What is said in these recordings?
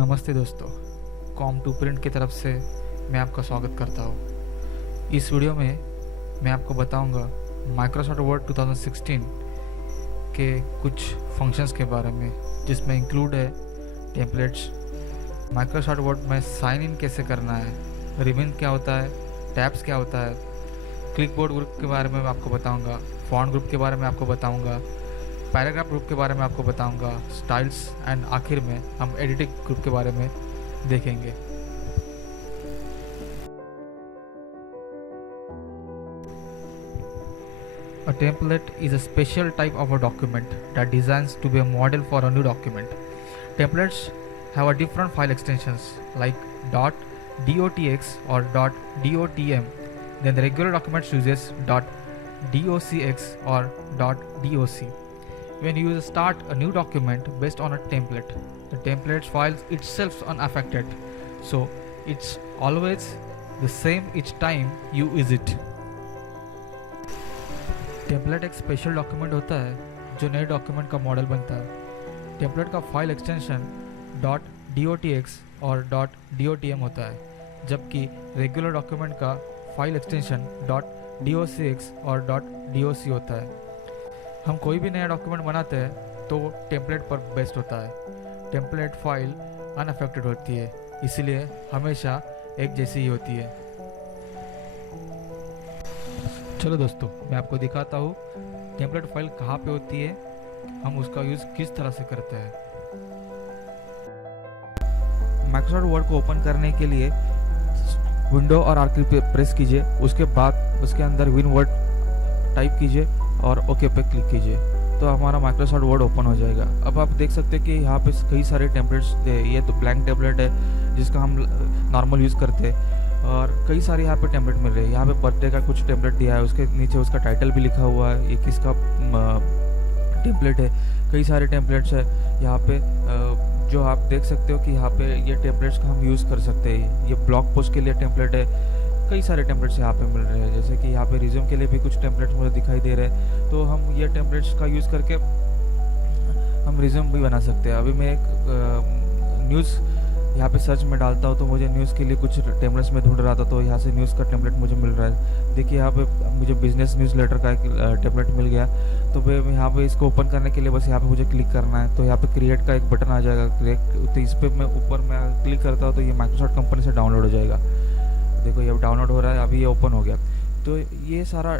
नमस्ते दोस्तों, com to print की तरफ से मैं आपका स्वागत करता हूँ। इस वीडियो में मैं आपको बताऊंगा माइक्रोसॉफ्ट वर्ड 2016 के कुछ फंक्शंस के बारे में, जिसमें इंक्लूड है टेम्पलेट्स, माइक्रोसॉफ्ट वर्ड में साइन इन कैसे करना है, रिबन क्या होता है, टैब्स क्या होता है, क्लिकबोर्ड ग्रुप के बारे में मैं आपको बताऊंगा, फॉन्ट ग्रुप के बारे में आपको बताऊंगा, पैराग्राफ ग्रुप के बारे में आपको बताऊंगा, स्टाइल्स, एंड आखिर में हम एडिटिंग ग्रुप के बारे में देखेंगे। A template is a special type of a document that designs to be a model for a new document. Templates have a different file extensions like .dotx or .dotm than the regular documents uses .docx or .doc. When you start a new document based on a template, the template file itself unaffected, so it's always the same each time you use it. Template एक special document होता है जो नए document का model बनता है। Template का file extension .dotx और .dotm होता है, जबकि रेगुलर डॉक्यूमेंट का फाइल एक्सटेंशन .docx और .doc होता है। हम कोई भी नया डॉक्यूमेंट बनाते हैं तो वो टेम्पलेट पर बेस्ड होता है। टेम्पलेट फाइल अनअफेक्टेड होती है, इसीलिए हमेशा एक जैसी ही होती है। चलो दोस्तों, मैं आपको दिखाता हूँ टेम्पलेट फाइल कहाँ पे होती है, हम उसका यूज़ किस तरह से करते हैं। माइक्रोसॉफ्ट वर्ड को ओपन करने के लिए विंडो और आर की प्रेस कीजिए, उसके बाद उसके अंदर विन वर्ड टाइप कीजिए और ओके पे क्लिक कीजिए, तो हमारा माइक्रोसॉफ्ट वर्ड ओपन हो जाएगा। अब आप देख सकते हैं कि यहाँ पे कई सारे टेम्पलेट्स, ये तो ब्लैंक टेम्पलेट है जिसका हम नॉर्मल यूज़ करते हैं, और कई सारे यहाँ पे टेम्पलेट मिल रहे हैं। यहाँ पे बर्थडे का कुछ टेम्पलेट दिया है, उसके नीचे उसका टाइटल भी लिखा हुआ है, ये किसका टेम्पलेट है। कई सारे टेम्पलेट्स है यहाँ पे जो आप देख सकते हो कि यहाँ पे ये टेम्पलेट्स का हम यूज़ कर सकते हैं। ये ब्लॉग पोस्ट के लिए टेम्पलेट है, कई सारे टेम्पलेट्स यहाँ पे मिल रहे हैं, जैसे कि यहाँ पे रिज्यूम के लिए भी कुछ टेम्पलेट्स मुझे दिखाई दे रहे हैं। तो हम ये टेम्पलेट्स का यूज़ करके हम रिज्यूम भी बना सकते हैं। अभी मैं एक न्यूज़ यहाँ पे सर्च में डालता हूँ, तो मुझे न्यूज़ के लिए कुछ टेम्पलेट्स में ढूंढ रहा था, तो यहाँ से न्यूज़ का टेम्पलेट मुझे मिल रहा है। देखिए यहाँ पे मुझे बिजनेस न्यूज़ लेटर का एक टेम्पलेट मिल गया, तो मैं यहाँ पे इसको ओपन करने के लिए बस यहाँ पे मुझे क्लिक करना है। तो यहाँ पे क्रिएट का एक बटन आ जाएगा, तो इस पर मैं ऊपर मैं क्लिक करता हूँ तो ये माइक्रोसॉफ्ट कंपनी से डाउनलोड हो जाएगा। देखो ये डाउनलोड हो रहा है, अभी ये ओपन हो गया। तो ये सारा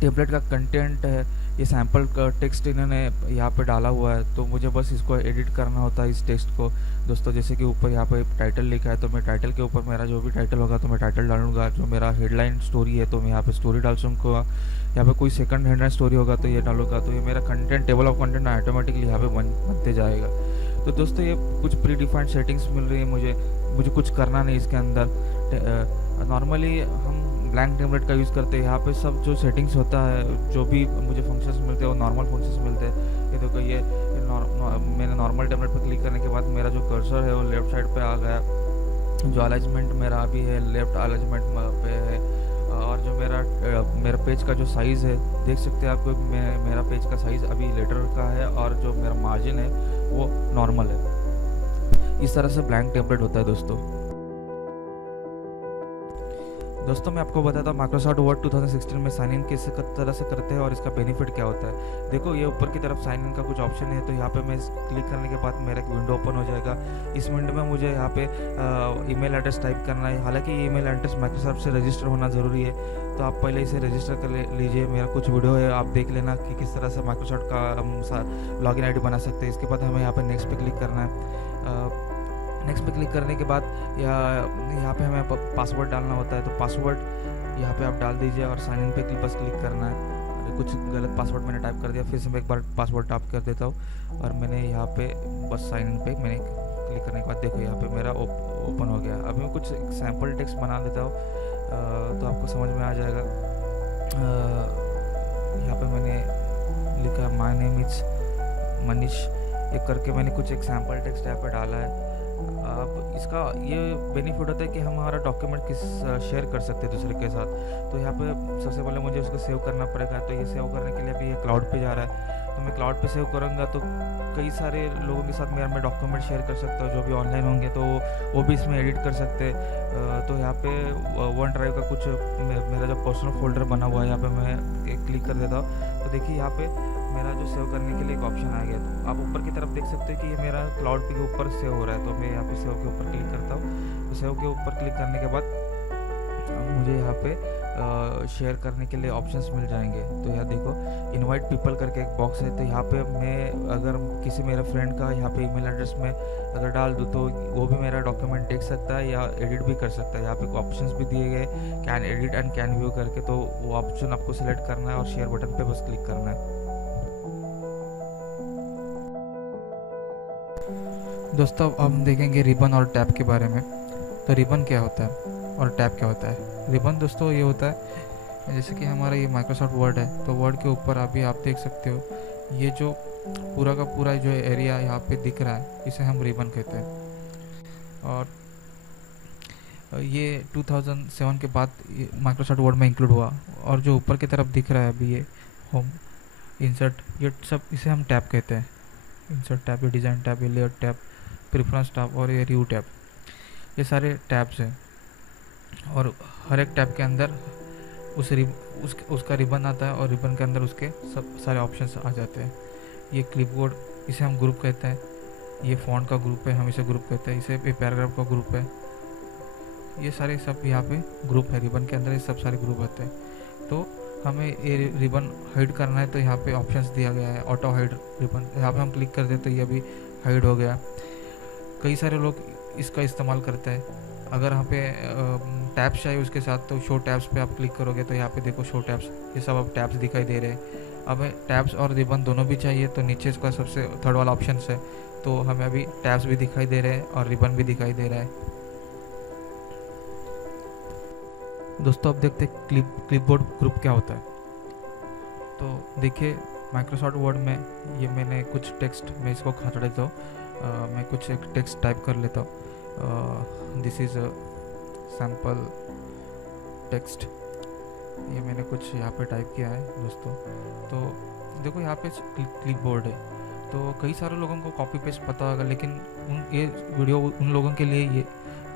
टेम्पलेट का कंटेंट है, ये सैम्पल का टेक्स्ट इन्होंने यहाँ पे डाला हुआ है, तो मुझे बस इसको एडिट करना होता है इस टेक्स्ट को। दोस्तों जैसे कि ऊपर यहाँ पे टाइटल लिखा है, तो मैं टाइटल के ऊपर मेरा जो भी टाइटल होगा तो मैं टाइटल डालूंगा। जो मेरा हेडलाइन स्टोरी है तो मैं यहाँ पे स्टोरी डाल सकूँगा। यहाँ पे कोई सेकंड हेडलाइन स्टोरी होगा तो ये डालूंगा, तो ये मेरा content table of content automatically यहाँ पे बनते जाएगा। तो दोस्तों ये कुछ प्री डिफाइंड सेटिंग्स मिल रही है मुझे कुछ करना नहीं इसके अंदर। नॉर्मली हम ब्लैंक टेम्पलेट का यूज़ करते हैं। यहाँ पे सब जो सेटिंग्स होता है, जो भी मुझे फंक्शंस मिलते हैं वो नॉर्मल फंक्शंस मिलते हैं। ये देखो ये मैंने नॉर्मल टेम्पलेट पर क्लिक करने के बाद मेरा जो कर्सर है वो लेफ्ट साइड पे आ गया। जो अलाइजमेंट मेरा अभी है लेफ्ट अलाइजमेंट पे है, और जो मेरा पेज का जो साइज़ है देख सकते हैं आपको, मेरा पेज का साइज़ अभी लेटर का है, और जो मेरा मार्जिन है वो नॉर्मल है। इस तरह से ब्लैंक टेम्पलेट होता है दोस्तों मैं आपको बताता हूँ माइक्रोसॉफ्ट वर्ड 2016 में साइन इन किस तरह से करते हैं और इसका बेनिफिट क्या होता है। देखो ये ऊपर की तरफ साइन इन का कुछ ऑप्शन है, तो यहाँ पे मैं क्लिक करने के बाद मेरा एक विंडो ओपन हो जाएगा। इस विंडो में मुझे यहाँ पे ईमेल एड्रेस टाइप करना है। हालांकि ये ईमेल एड्रेस माइक्रोसॉफ्ट से रजिस्टर होना ज़रूरी है, तो आप पहले इसे रजिस्टर कर लीजिए। मेरा कुछ वीडियो है, आप देख लेना कि किस तरह से माइक्रोसॉफ्ट का हम लॉगिन आई डी बना सकते हैं। इसके बाद हमें यहाँ पर नेक्स्ट पे क्लिक करना है। नेक्स्ट पे क्लिक करने के बाद यहाँ पे हमें पासवर्ड डालना होता है, तो पासवर्ड यहाँ पे आप डाल दीजिए और साइन इन पे बस क्लिक करना है। कुछ गलत पासवर्ड मैंने टाइप कर दिया, फिर से मैं एक बार पासवर्ड टाइप कर देता हूँ, और मैंने यहाँ पे बस साइन इन पे मैंने क्लिक करने के बाद देखो यहाँ पे मेरा ओपन हो गया। अभी मैं कुछ सैम्पल टेक्स्ट बना देता हूँ तो आपको समझ में आ जाएगा। यहाँ पे मैंने लिखा माय नेम इज मनीष, ये करके मैंने कुछ एक सैम्पल टेक्स्ट यहाँ पे डाला है। अब इसका ये बेनिफिट होता है कि हम हमारा डॉक्यूमेंट शेयर कर सकते हैं दूसरे के साथ। तो यहाँ पे सबसे पहले मुझे उसको सेव करना पड़ेगा, तो ये सेव करने के लिए अभी ये क्लाउड पे जा रहा है, तो मैं क्लाउड पे सेव करूँगा तो कई सारे लोगों के साथ मैं डॉक्यूमेंट शेयर कर सकता हूँ जो भी ऑनलाइन होंगे, तो वो भी इसमें एडिट कर सकते हैं। तो यहाँ पे वन ड्राइव का कुछ मेरा जो पर्सनल फोल्डर बना हुआ है, यहाँ पे मैं क्लिक कर देता हूँ। तो देखिए यहाँ पे मेरा जो सेव करने के लिए एक ऑप्शन आ गया। तो आप ऊपर की तरफ देख सकते हैं कि ये मेरा क्लाउड के ऊपर सेव हो रहा है। तो मैं यहाँ पे सेव के ऊपर क्लिक करता हूँ। तो सेव के ऊपर क्लिक करने के बाद मुझे यहाँ पे शेयर करने के लिए ऑप्शंस मिल जाएंगे। तो यहाँ देखो इनवाइट पीपल करके एक बॉक्स है। तो यहाँ पे मैं अगर किसी मेरे फ्रेंड का यहाँ पे ईमेल एड्रेस में अगर डाल दूँ तो वो भी मेरा डॉक्यूमेंट देख सकता है या एडिट भी कर सकता है। यहाँ पे ऑप्शंस भी दिए गए, can edit and can view करके। तो वो ऑप्शन आपको सिलेक्ट करना है और शेयर बटन पे बस क्लिक करना है। दोस्तों अब हम देखेंगे रिबन और टैब के बारे में। तो रिबन क्या होता है और टैब क्या होता है। रिबन दोस्तों ये होता है, जैसे कि हमारा ये माइक्रोसॉफ्ट वर्ड है, तो वर्ड के ऊपर अभी आप देख सकते हो ये जो पूरा का पूरा जो एरिया यहाँ पे दिख रहा है, इसे हम रिबन कहते हैं। और ये 2007 के बाद माइक्रोसॉफ्ट वर्ड में इंक्लूड हुआ। और जो ऊपर की तरफ दिख रहा है अभी ये होम, इंसर्ट, ये सब इसे हम टैब कहते हैं। इंसर्ट टैब, ये डिज़ाइन टैब, ये लेयर टैब, प्रेफरेंस टैब और ये रिव्यू टैब, ये सारे टैब्स हैं। और हर एक टैब के अंदर उसका रिबन आता है और रिबन के अंदर उसके सब सारे ऑप्शंस आ जाते हैं। ये क्लिपबोर्ड, इसे हम ग्रुप कहते हैं। ये फॉन्ट का ग्रुप है, हम इसे ग्रुप कहते हैं। इसे पैराग्राफ का ग्रुप है। ये सारे सब यहाँ पे ग्रुप है। रिबन के अंदर ये सब सारे ग्रुप होते हैं। तो हमें ये रिबन हाइड करना है तो यहाँ पे ऑप्शंस दिया गया है, ऑटो हाइड रिबन। यहाँ पे हम क्लिक कर देते तो ये भी हाइड हो गया। कई सारे लोग इसका इस्तेमाल करते हैं। अगर यहाँ पे टैब्स चाहिए उसके साथ, तो शो टैब्स पे आप क्लिक करोगे तो यहाँ पे देखो शो टैब्स, ये सब अब टैब्स दिखाई दे रहे हैं। हमें टैब्स और रिबन दोनों भी चाहिए, तो नीचे इसका सबसे थर्ड वाला ऑप्शन है। तो हमें अभी टैब्स भी दिखाई दे रहे हैं और रिबन भी दिखाई दे रहा है। दोस्तों अब देखते हैं क्लिपबोर्ड ग्रुप क्या होता है। तो देखिए माइक्रोसॉफ्ट वर्ड में ये मैंने कुछ टेक्स्ट, मैं इसको हटा देता हूँ। मैं कुछ एक टेक्स्ट टाइप कर लेता हूँ। दिस इज़ सैम्पल टेक्स्ट, ये मैंने कुछ यहाँ पे टाइप किया है दोस्तों। तो देखो यहाँ पे क्लिपबोर्ड है। तो कई सारे लोगों को कॉपी पेस्ट पता होगा, लेकिन ये वीडियो उन लोगों के लिए ये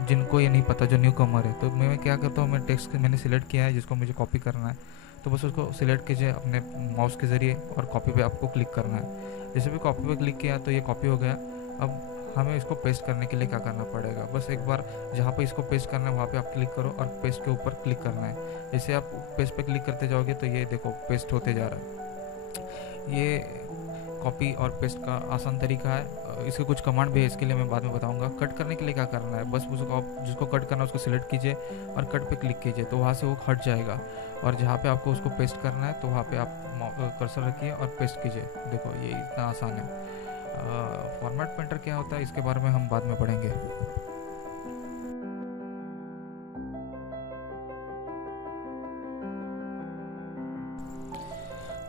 जिनको ये नहीं पता, जो न्यू कमर है। तो मैं क्या करता हूँ, मैं टेक्स्ट मैंने सिलेक्ट किया है जिसको मुझे कॉपी करना है, तो बस उसको सिलेक्ट कीजिए अपने माउस के ज़रिए और कॉपी पे आपको क्लिक करना है। जैसे भी कॉपी पे क्लिक किया तो ये कॉपी हो गया। अब हमें इसको पेस्ट करने के लिए क्या करना पड़ेगा, बस एक बार जहाँ पे इसको पेस्ट करना है वहाँ पे आप क्लिक करो और पेस्ट के ऊपर क्लिक करना है। जैसे आप पेस्ट पे क्लिक करते जाओगे तो ये देखो पेस्ट होते जा रहा है। ये कॉपी और पेस्ट का आसान तरीका है। इसके कुछ कमांड भी है, इसके लिए मैं बाद में बताऊंगा। कट करने के लिए क्या करना है, बस उसको जिसको कट करना है उसको सिलेक्ट कीजिए और कट पे क्लिक कीजिए, तो वहाँ से वो हट जाएगा। और जहाँ पे आपको उसको पेस्ट करना है तो वहाँ पे आप कर्सर रखिए और पेस्ट कीजिए। देखो ये इतना आसान है। फॉर्मेट पेंटर क्या होता है इसके बारे में हम बाद में पढ़ेंगे।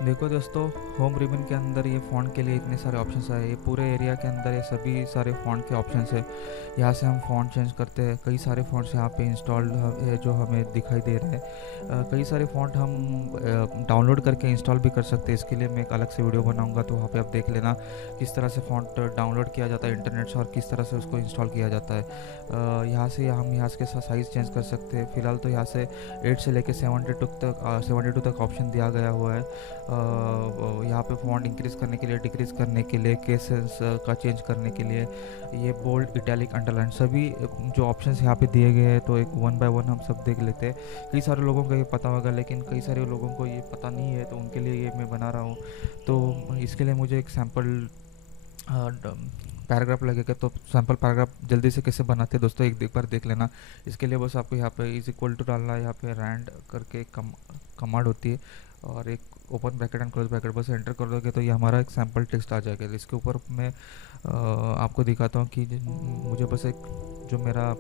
देखो दोस्तों, होम रिबन के अंदर ये फ़ॉन्ट के लिए इतने सारे ऑप्शंस आए। ये पूरे एरिया के अंदर ये सभी सारे फ़ॉन्ट के ऑप्शंस है। यहाँ से हम फ़ॉन्ट चेंज करते हैं। कई सारे फ़ॉन्ट्स यहाँ पे इंस्टॉल्ड है जो हमें दिखाई दे रहे हैं। कई सारे फ़ॉन्ट हम डाउनलोड करके इंस्टॉल भी कर सकते हैं। इसके लिए मैं एक अलग से वीडियो बनाऊँगा, तो वहाँ पर आप देख लेना किस तरह से फ़ॉन्ट डाउनलोड किया जाता है इंटरनेट से और किस तरह से उसको इंस्टॉल किया जाता है। यहाँ से हम यहाँ के साइज़ चेंज कर सकते हैं। फ़िलहाल तो यहाँ से 8 से लेकर 72 तक ऑप्शन दिया गया हुआ है। यहाँ पे फॉन्ट इंक्रीज़ करने के लिए, डिक्रीज़ करने के लिए, केसेस का चेंज करने के लिए, ये बोल्ड, इटैलिक, अंडरलाइन सभी जो ऑप्शंस यहाँ पे दिए गए हैं। तो एक वन बाय वन हम सब देख लेते हैं। कई सारे लोगों को ये पता होगा, लेकिन कई सारे लोगों को ये पता नहीं है, तो उनके लिए ये मैं बना रहा हूँ। तो इसके लिए मुझे एक सैम्पल पैराग्राफ लगेगा। तो सैम्पल पैराग्राफ जल्दी से कैसे बनाते हैं दोस्तों, एक बार देख लेना। इसके लिए बस आपको यहाँ पे इज इक्वल टू डालना है। यहाँ पे रैंड करके कमांड होती है और एक open bracket and close bracket, बस एंटर कर दोगे तो ये हमारा एक सैम्पल टेक्स्ट आ जाएगा। इसके ऊपर मैं आपको दिखाता हूँ कि मुझे बस एक जो मेरा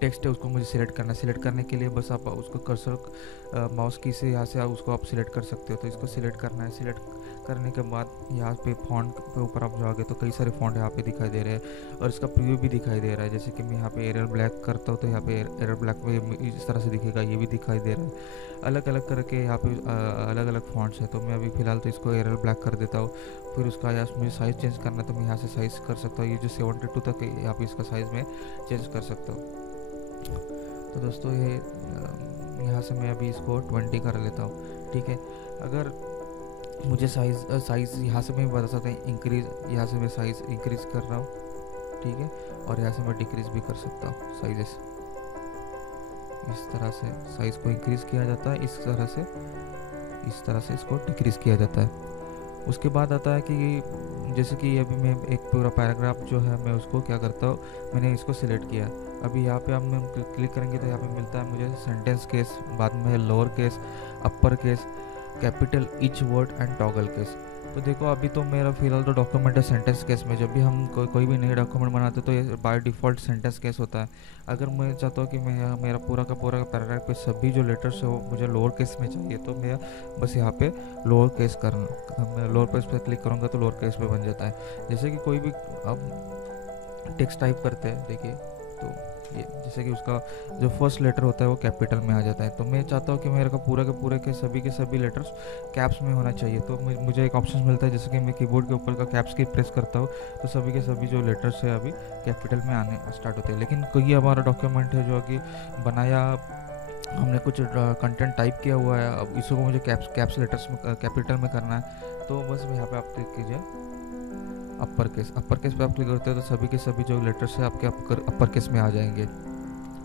टेक्स्ट है उसको मुझे सिलेक्ट करना है। सिलेक्ट करने के लिए बस आप उसको कर्सर माउस की से यहाँ से उसको आप सिलेक्ट कर सकते हो। तो इसको सिलेक्ट करना है। सिलेक्ट करने के बाद यहाँ पे फॉन्ट के ऊपर आप जाओगे तो कई सारे फॉन्ट यहाँ पे दिखाई दे रहे हैं और इसका प्रीव्यू भी दिखाई दे रहा है। जैसे कि मैं यहाँ पे एरियल ब्लैक करता हूँ तो यहाँ पे एरियल ब्लैक में इस तरह से दिखेगा, ये भी दिखाई दे रहा है। अलग अलग करके यहाँ पे अलग अलग फॉन्ट्स हैं। तो मैं अभी फ़िलहाल तो इसको एरियल ब्लैक कर देता हूँ। फिर उसका यहाँ मुझे साइज़ चेंज करना है तो मैं यहाँ से साइज़ कर सकता हूँ। ये जो 72 तक यहाँ पे इसका साइज़ में चेंज कर सकता हूँ। तो दोस्तों ये यहाँ से मैं अभी इसको 20 कर लेता हूँ, ठीक है। अगर मुझे साइज़ यहाँ से मैं बता सकता हूँ इंक्रीज़, यहाँ से मैं साइज़ इंक्रीज़ कर रहा हूँ, ठीक है। और यहाँ से मैं डिक्रीज़ भी कर सकता हूँ साइजेस। इस तरह से साइज़ को इंक्रीज़ किया जाता है, इस तरह से इसको डिक्रीज़ किया जाता है। उसके बाद आता है कि जैसे कि अभी मैं एक पूरा पैराग्राफ जो है मैं उसको क्या करता हूँ, मैंने इसको सिलेक्ट किया। अभी यहाँ पे हम क्लिक करेंगे तो यहाँ पे मिलता है मुझे सेंटेंस केस, बाद में lower case, upper case, capital, each word and toggle case. तो देखो अभी तो मेरा फिलहाल तो डॉक्यूमेंट है सेंटेंस केस में। जब भी हम कोई भी नई डॉक्यूमेंट बनाते तो ये बाय डिफ़ॉल्ट सेंटेंस केस होता है। अगर मैं चाहता हूँ कि मैं मेरा पूरा का पैराग्राफ पे सभी जो लेटर्स है वो मुझे लोअर केस में चाहिए, तो मैं बस यहाँ पे लोअर केस मैं लोअर केस पे क्लिक करूँगा तो लोअर केस पे बन जाता है। जैसे कि कोई भी अब टेक्स्ट टाइप करते हैं, देखिए तो ये जैसे कि उसका जो फर्स्ट लेटर होता है वो कैपिटल में आ जाता है। तो मैं चाहता हूँ कि मेरे का पूरे के सभी लेटर्स कैप्स में होना चाहिए। तो मुझे एक ऑप्शन मिलता है, जैसे कि मैं कीबोर्ड के ऊपर का कैप्स की प्रेस करता हूँ तो सभी के सभी जो लेटर्स है अभी कैपिटल में आने स्टार्ट होते हैं। लेकिन कोई हमारा डॉक्यूमेंट है जो कि बनाया, हमने कुछ कंटेंट टाइप किया हुआ है, अब इसको मुझे कैप्स लेटर्स में कैपिटल में करना है, तो बस यहाँ पे आप क्लिक कीजिए अपर केस पे आप क्लिक करते हो तो सभी के सभी जो लेटर्स है आपके अपर केस में आ जाएंगे।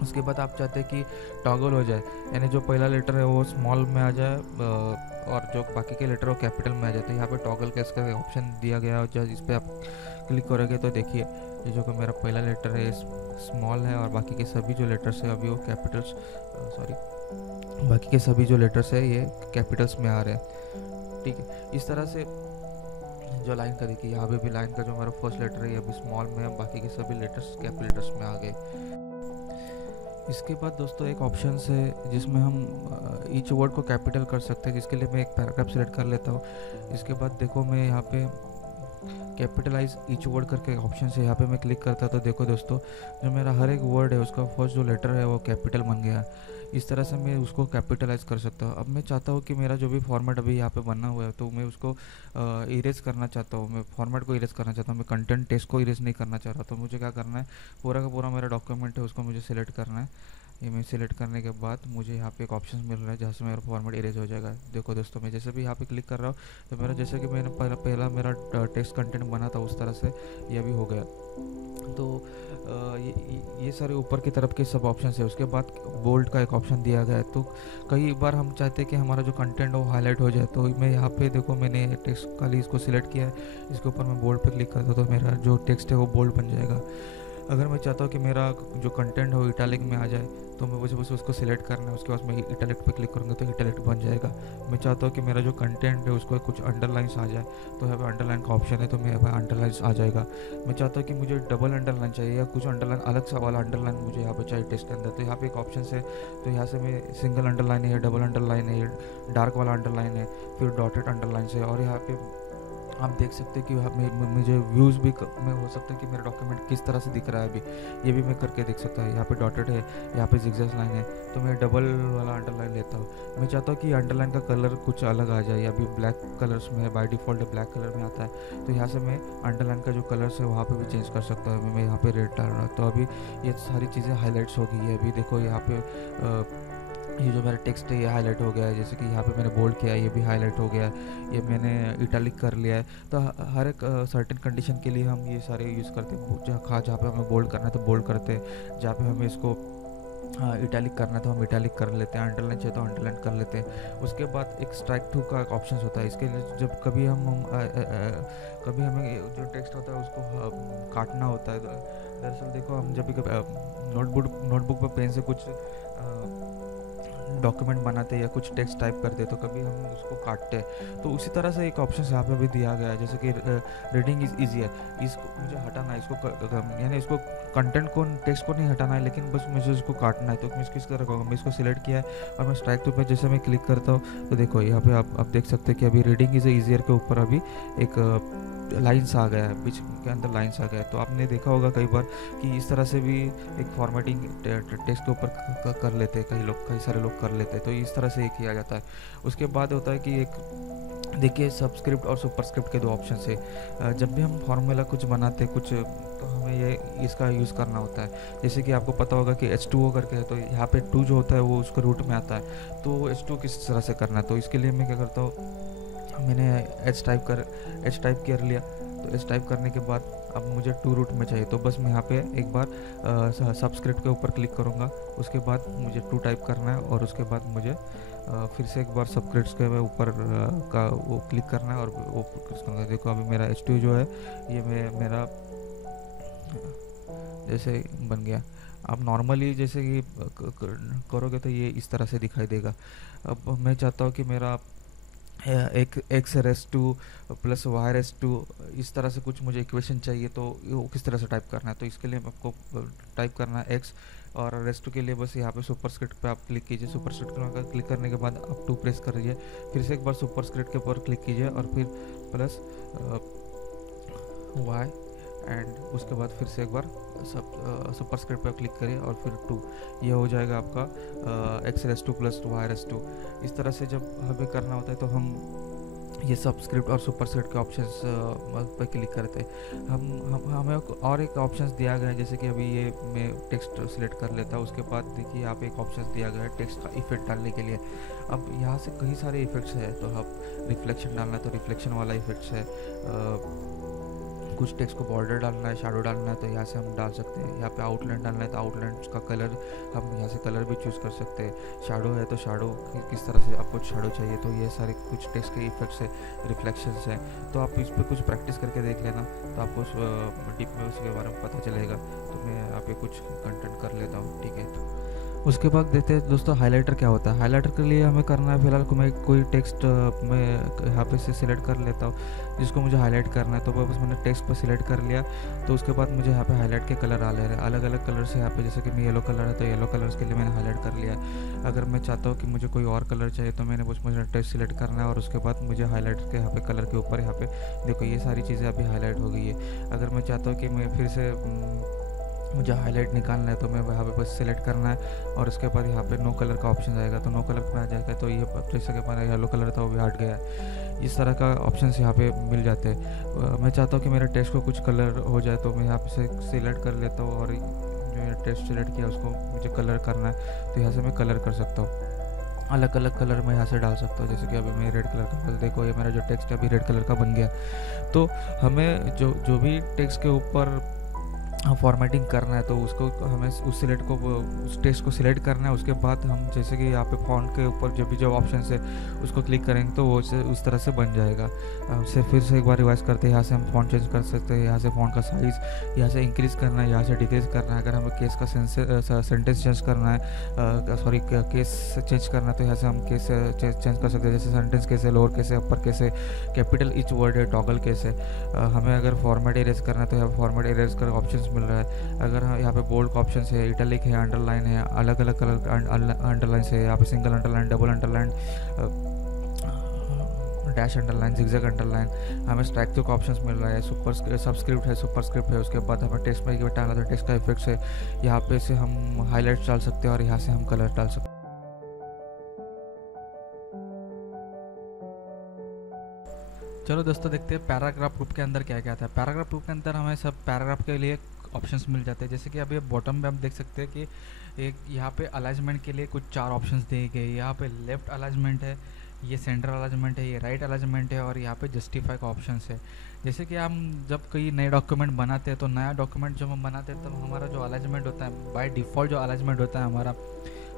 उसके बाद आप चाहते हैं कि टॉगल हो जाए, यानी जो पहला लेटर है वो स्मॉल में आ जाए और जो बाकी के लेटर वो कैपिटल में आ जाते हैं। यहाँ पे टॉगल केस का ऑप्शन दिया गया है, जो इस पर आप क्लिक करोगे तो देखिए ये जो कि मेरा पहला लेटर है स्मॉल है और बाकी के सभी जो लेटर्स है अभी वो कैपिटल्स बाकी के सभी जो लेटर्स है ये कैपिटल्स में आ रहे हैं, ठीक है। इस तरह से जो लाइन का देखिए यहाँ पे भी लाइन का जो हमारा फर्स्ट लेटर है ये अभी स्मॉल में है, बाकी के सभी लेटर्स कैपिटल्स में आ गए। इसके बाद दोस्तों एक ऑप्शन है जिसमें हम ईच वर्ड को कैपिटल कर सकते हैं, जिसके लिए मैं एक पैराग्राफ सेलेक्ट कर लेता हूँ। इसके बाद देखो मैं यहाँ पे कैपिटलाइज ईच वर्ड करके ऑप्शन से यहाँ पे मैं क्लिक करता तो देखो दोस्तों जो मेरा हर एक वर्ड है उसका फर्स्ट जो लेटर है वो कैपिटल बन गया। इस तरह से मैं उसको कैपिटलाइज कर सकता हूँ। अब मैं चाहता हूँ कि मेरा जो भी फॉर्मेट अभी यहाँ पे बना हुआ है तो मैं उसको इरेज करना चाहता हूँ, मैं फॉर्मेट को इरेज करना चाहता हूँ, मैं कंटेंट टेक्स्ट को इरेज नहीं करना चाह रहा। तो मुझे क्या करना है, पूरा का पूरा मेरा डॉक्यूमेंट है उसको मुझे सिलेक्ट करना है। ये मैं सिलेक्ट करने के बाद मुझे यहाँ पे एक ऑप्शन मिल रहा है जहाँ से मेरा फॉर्मेट इरेज हो जाएगा। देखो दोस्तों मैं जैसे भी यहाँ पे क्लिक कर रहा हूँ तो मेरा जैसे कि मैंने पहला मेरा टेक्स्ट कंटेंट बना था उस तरह से ये भी हो गया। तो ये सारे ऊपर की तरफ के सब ऑप्शन है। उसके बाद बोल्ड का एक ऑप्शन दिया गया है। तो कई बार हम चाहते हैं कि हमारा जो कंटेंट वो हाईलाइट हो जाए, तो मैं यहाँ पे देखो मैंने टेक्स्ट खाली इसको सिलेक्ट किया है, इसके ऊपर मैं बोल्ड पे क्लिक करता हूँ तो मेरा जो टेक्स्ट है वो बोल्ड बन जाएगा। अगर मैं चाहता हूँ कि मेरा जो कंटेंट है वो इटैलिक में आ जाए तो मैं बस उसको सिलेक्ट करना है, उसके बाद मैं इटैलिक पे क्लिक करूँगा तो इटैलिक बन जाएगा। मैं चाहता हूँ कि मेरा जो कंटेंट है उसको कुछ अंडरलाइंस आ जाए तो यहाँ पे अंडरलाइन का ऑप्शन है तो मैं यहाँ पे अंडरलाइंस आ जाएगा। मैं चाहता हूँ कि मुझे डबल अंडरलाइन चाहिए या कुछ अंडरलाइन अलग सा वाला अंडरलाइन मुझे यहाँ पे चाहिए टेक्स्ट के अंदर, तो यहाँ पे एक ऑप्शन है। तो यहाँ से मैं सिंगल अंडरलाइन है, डबल अंडरलाइन है, डार्क वाला अंडरलाइन है, फिर डॉटेड अंडरलाइन है। और यहाँ पे आप देख सकते हैं कि मुझे व्यूज़ भी में हो सकता है कि मेरा डॉक्यूमेंट किस तरह से दिख रहा है अभी, ये भी मैं करके देख सकता हूँ। यहाँ पे डॉटेड है, यहाँ पे जिगजैग लाइन है, तो मैं डबल वाला अंडरलाइन लेता हूँ। मैं चाहता हूँ कि अंडरलाइन का कलर कुछ अलग आ जाए, अभी ब्लैक कलर्स में बाय डिफ़ॉल्ट ब्लैक कलर में आता है, तो यहाँ से मैं अंडरलाइन का जो कलर्स है वहाँ पर भी चेंज कर सकता हूँ। मैं यहाँ पर रेड डाल रहा हूँ तो अभी ये सारी चीज़ें हाईलाइट्स हो गई है। अभी देखो यहाँ पे ये जो मेरा टेक्स्ट है ये हाईलाइट हो गया है, जैसे कि यहाँ पे मैंने बोल्ड किया है ये भी हाईलाइट हो गया है, ये मैंने इटैलिक कर लिया है। तो हर एक सर्टेन कंडीशन के लिए हम ये सारे यूज़ करते हैं। जहाँ पे हमें बोल्ड करना है तो बोल्ड करते हैं, जहाँ पे हमें इसको इटैलिक करना है तो हम इटैलिक कर लेते हैं, अंडरलाइन चाहिए तो अंडरलाइन कर लेते हैं। उसके बाद एक स्ट्राइक थ्रू का ऑप्शन होता है। इसके लिए जब कभी हमें जो टेक्स्ट होता है उसको काटना होता है, दरअसल देखो हम जब भी नोटबुक पर पेन से कुछ डॉक्यूमेंट बनाते या कुछ टेक्स्ट टाइप करते तो कभी हम उसको काटते हैं, तो उसी तरह से एक ऑप्शन यहाँ पे भी दिया गया है, जैसे कि रीडिंग इज ईजियर। इसको मुझे हटाना है, यानी इसको कंटेंट को, टेक्स्ट को नहीं हटाना है, लेकिन बस मुझे उसको काटना है। तो मैं इसको इस तरह करूँगा, मैं इसको सिलेक्ट किया है और मैं स्ट्राइक टू पे जैसे मैं क्लिक करता हूँ तो देखो यहाँ पे आप देख सकते हैं कि अभी रीडिंग इज ईजियर के ऊपर अभी एक लाइन्स आ गया है, बीच के अंदर लाइन्स आ गया है। तो आपने देखा होगा कई बार कि इस तरह से भी एक फॉर्मेटिंग टेक्स्ट के ऊपर कर लेते हैं कई सारे लोग कर लेते हैं, तो इस तरह से एक किया जाता है। उसके बाद होता है कि एक देखिए सबस्क्रिप्ट और सुपरस्क्रिप्ट के दो ऑप्शन है। जब भी हम फॉर्मूला कुछ बनाते हैं कुछ, तो हमें ये इसका यूज़ करना होता है। जैसे कि आपको पता होगा कि H2O करके है, तो यहाँ पे 2 जो होता है वो उसका रूट में आता है, तो H2 किस तरह से करना है, तो इसके लिए मैं क्या करता हूँ, मैंने H टाइप कर लिया। तो H टाइप करने के बाद अब मुझे 2 रूट में चाहिए, तो बस मैं यहाँ पे एक बार सबस्क्रिप्ट के ऊपर क्लिक करूँगा, उसके बाद मुझे 2 टाइप करना है और उसके बाद मुझे फिर से एक बार सबस्क्रिप्ट के ऊपर का वो क्लिक करना है और वो क्लिक करूँगा। देखो अभी मेरा H2 जो है ये मेरा जैसे बन गया। आप नॉर्मली जैसे कि करोगे तो ये इस तरह से दिखाई देगा। अब मैं चाहता हूँ कि मेरा एक x raise two plus y raise two इस तरह से कुछ मुझे इक्वेशन चाहिए, तो वो किस तरह से टाइप करना है, तो इसके लिए आपको टाइप करना है एक्स, और रेस टू के लिए बस यहाँ पे सुपरस्क्रिप्ट पे आप क्लिक कीजिए। सुपरस्क्रिप्ट पर क्लिक करने के बाद आप 2 प्रेस करिए, फिर से एक बार सुपरस्क्रिप्ट के ऊपर क्लिक कीजिए और फिर प्लस वाई, एंड उसके बाद फिर से एक बार सुपरस्क्रिप्ट पर क्लिक करिए और फिर 2, ये हो जाएगा आपका x raise two plus y raise two. इस तरह से जब हमें करना होता है तो हम ये सबस्क्रिप्ट और सुपरस्क्रिप्ट के ऑप्शंस पर क्लिक करते हैं। हमें और एक ऑप्शंस दिया गया है, जैसे कि अभी ये मैं टेक्स्ट सिलेक्ट कर लेता हूँ, उसके बाद देखिए यहाँ पे एक ऑप्शंस दिया गया है टेक्स्ट का इफेक्ट डालने के लिए। अब यहाँ से कई सारे इफेक्ट्स है, तो आप रिफ्लेक्शन डालना है तो रिफ्लेक्शन वाला इफेक्ट्स है, कुछ टेक्स्ट को बॉर्डर डालना है, शैडो डालना है तो यहाँ से हम डाल सकते हैं, यहाँ पे आउटलाइन डालना है तो आउटलाइन का कलर हम यहाँ से कलर भी चूज़ कर सकते हैं, शैडो है तो शैडो किस तरह से आपको शैडो चाहिए, तो ये सारे कुछ टेक्स्ट के इफेक्ट्स है, रिफ्लेक्शंस हैं। तो आप इस पर कुछ प्रैक्टिस करके देख लेना, तो आपको डीप में उसके बारे में पता चलेगा। तो मैं यहाँ पे कुछ कंटेंट कर लेता हूँ, ठीक है। उसके बाद देखते हैं दोस्तों हाइलाइटर क्या होता है। हाइलाइटर के लिए हमें करना है, फिलहाल को मैं कोई टेक्स्ट मैं यहाँ पे से सिलेक्ट कर लेता हूँ जिसको मुझे हाईलाइट करना है, तो बस मैंने टेक्स्ट पर सिलेक्ट कर लिया। तो उसके बाद मुझे यहाँ पे हाईलाइट के कलर आ रहे हैं अलग अलग कलर से, यहाँ पे जैसे कि मैं येलो कलर है तो येलो कलर्स के लिए मैंने हाईलाइट कर लिया। अगर मैं चाहता हूँ कि मुझे कोई और कलर चाहिए तो मैंने मुझे टेक्स्ट सिलेक्ट करना है और उसके बाद मुझे हाईलाइट के यहाँ पे कलर के ऊपर यहाँ पे देखो ये सारी चीज़ें अभी हाईलाइट हो गई है। अगर मैं चाहता हूँ कि मैं फिर से मुझे हाईलाइट निकालना है तो मैं वहाँ पे बस सिलेक्ट करना है और उसके बाद यहाँ पे नो कलर का ऑप्शन आएगा, तो नो कलर में आ जाएगा, तो ये जैसे कि हमारा येलो कलर था वो भी हट गया। इस तरह का ऑप्शंस यहाँ पे मिल जाते हैं। मैं चाहता हूँ कि मेरे टेक्स्ट को कुछ कलर हो जाए तो मैं यहाँ पे से सिलेक्ट कर लेता हूँ और जो ये टेक्स्ट सिलेक्ट किया उसको मुझे कलर करना है तो यहाँ से मैं कलर कर सकता हूँ, अलग अलग कलर मैं यहाँ से डाल सकता हूँ। जैसे कि अभी मैं रेड कलर का, तो देखो ये मेरा जो टेक्स्ट है अभी रेड कलर का बन गया। तो हमें जो भी टेक्स्ट के ऊपर फॉर्मेटिंग करना है तो उसको हमें उस टेक्स्ट को सिलेक्ट करना है। उसके बाद हम जैसे कि यहाँ पे फॉन्ट के ऊपर जो ऑप्शन है उसको क्लिक करेंगे तो वो उस तरह से बन जाएगा। हमसे फिर से एक बार रिवाइज करते हैं, यहाँ से हम फॉन्ट चेंज कर सकते हैं, यहाँ से फॉन्ट का साइज़ यहाँ से इंक्रीज़ करना है, यहाँ से डिक्रीज़ करना है। अगर हमें केस का सेंटेंस चेंज करना है, सॉरी केस चेंज करना है तो यहाँ से हम केस चेंज कर सकते हैं, जैसे सेंटेंस केस है, लोअर केस है, अपर केस है, कैपिटल ईच वर्ड है, टॉगल केस है। हमें अगर फॉर्मेट इरेज करना है तो यहाँ फॉर्मेट इरेज कर ऑप्शन मिल रहा है। अगर यहाँ पे बोल्ड का ऑप्शन है, इटैलिक है, अंडरलाइन है, अलग अलग कलर अंडरलाइन है, यहाँ पे single underline, double underline, dash underline, zigzag underline, हमें स्ट्राइक थ्रू का ऑप्शंस मिल रहा है। सबस्क्रिप्ट है, सुपरस्क्रिप्ट है, उसके बाद हमें टेक्स्ट में डालना था, टेक्स्ट का इफेक्ट्स है, यहाँ पे से हम हाईलाइट डाल सकते हैं और यहाँ से हम कलर डाल सकते हैं। चलो दोस्तों देखते हैं पैराग्राफ ग्रुप के अंदर क्या क्या था। पैराग्राफ ग्रुप के अंदर हमें सब पैराग्राफ के लिए ऑप्शंस मिल जाते हैं। जैसे कि अभी बॉटम में हम देख सकते हैं कि एक यहाँ पे अलाइजमेंट के लिए कुछ 4 ऑप्शंस दिए गए। यहाँ पे लेफ्ट अलाइजमेंट है, ये सेंटर अलाइजमेंट है, ये राइट अलाइजमेंट है और यहाँ पे जस्टिफाई का ऑप्शंस है। जैसे कि हम जब कोई नए डॉक्यूमेंट बनाते हैं तो नया डॉक्यूमेंट जब हम बनाते हैं तब हमारा जो अलाइजमेंट होता है बाय डिफ़ॉल्ट जो अलाइजमेंट होता है हमारा